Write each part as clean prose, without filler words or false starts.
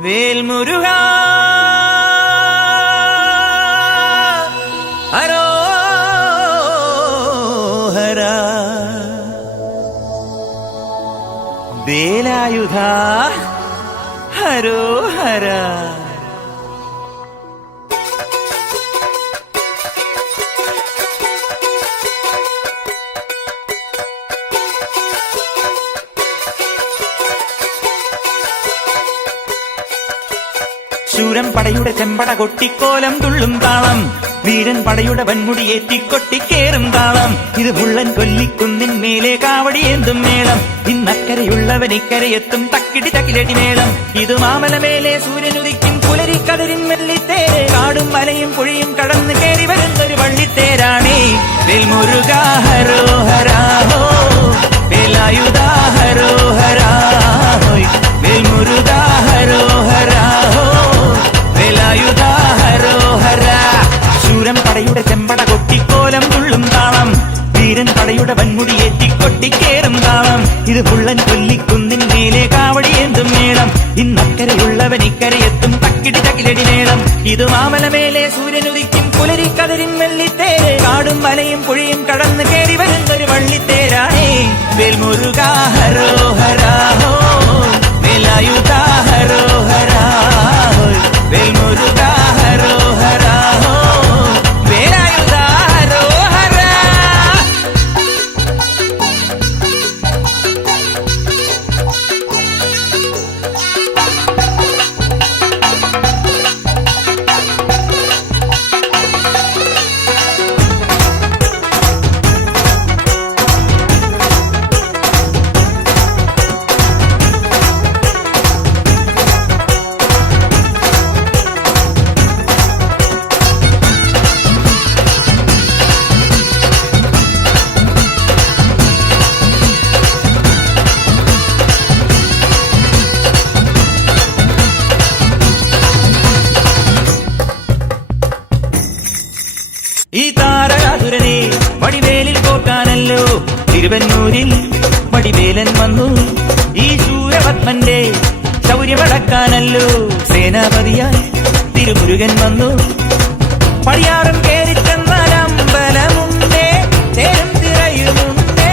വേൽമുരുകാ ഹരോഹരാ വേലായുധാ ഹരോഹരാ. ശൂരൻ പടയുടെ ചെമ്പട കൊട്ടിക്കോലം തുള്ളും താളം, വീരൻ പടയുടെ വൻമുടിയേറ്റിക്കൊട്ടിക്കേറും താളം. ഇത് മുള്ളൻ കൊല്ലിക്കുന്നിൻ മേലെ കാവടിയേന്തും മേളം. ഇന്നക്കരയുള്ളവൻ ഇക്കരയെത്തും തക്കിടി തകിലടി മേളം. ഇത് മാമലമേലെ സൂര്യനുദിക്കും പുലരിക്കതിരിൻ വെള്ളിത്തേര്. കാടും മലയും പുഴയും കടന്ന് കയറി വരുന്നൊരു വള്ളിത്തേരാണേ. വേൽമുരുകാ ഹരോഹരാ ഹോ, വേലായുധാ ഹരോഹരാ ഹോയ്. വേൽമുരുകാ ഹരോഹരാ ഹോ, വേലായുധാ ഹരോഹരാ. ശൂരൻ പടയുടെ ചെമ്പട കൊട്ടിക്കോലം തുള്ളും താളം, വീരൻ പടയുടെ വൻമുടിയേറ്റിക്കൊട്ടിക്കേറും താളം. ഇത് പുള്ളൻ കൊല്ലിക്കുന്നിൻ മേലെ കാവടിയേന്തും മേളം. ഇന്നക്കരയുള്ളവൻ ഇക്കരയെത്തും തക്കിടി തകിലടി മേളം. ഇത് മാമലമേലെ സൂര്യനുദിക്കും പുലരിക്കതിരിൻ വെള്ളിത്തേര്. കാടും മലയും പുഴയും കടന്ന് കയറി വരുന്നൊരു വള്ളിത്തേരാണേ. വേൽമുരുകാ ഹരോഹരാ ഹോ, വേലായുധാ ഹരോഹരാ ഹോയ്. വേൽമുരുകാ ഹരോഹരാ ഹോ, വേലായുധാ ഹരോഹരാ. ഈ താരകാസുരനെ വടിവേലിൽ പോക്കാനല്ലോ തിരുവന്നൂരിൽ വടിവേലൻ വന്നു. ഈ ശൂരപത്മന്റെ ശൗര്യമടക്കാനല്ലോ സേനാപതിയായി തിരുമുരുകൻ വന്നു. പടിയാറും കേറിച്ചെന്നാൽ അമ്പലമുണ്ടേ, തേരും തിറയുമുണ്ടേ.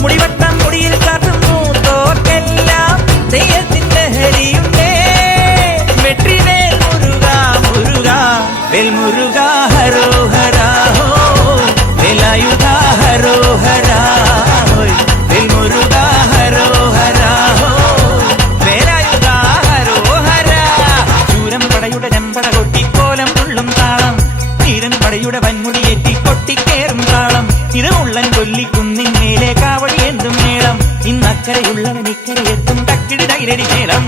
മുടിവട്ടം മുടിയിൽ കാട്ടുന്നു തോക്കെല്ലാം തെയ്യത്തിന്റെ ഹരിയുണ്ടേ. വെട്രിവേൽ മുരുകാ മുരുകാ, വേൽമുരുകാ ഹരോഹരാ ഹോ, വേലായുധാ ഹരോഹരാ ഹോയ്. വേൽമുരുകാ ഹരോഹരാ ഹോ, വേലായുധാ ഹരോഹരാ. ശൂരൻ പടയുടെ ചെമ്പട കൊട്ടിക്കോലം തുള്ളും താളം, വീരൻ പടയുടെ വൻമുടിയേറ്റി കൊട്ടിക്കേറും താളം. ഇത് ഉള്ളൻ കൊല്ലിക്കുന്നിൻ മേലെ കാവടിയേന്തും മേളം. ഇന്നക്കരയുള്ളവൻ ഇക്കരയെത്തും തക്കിടി തകിലടി മേളം.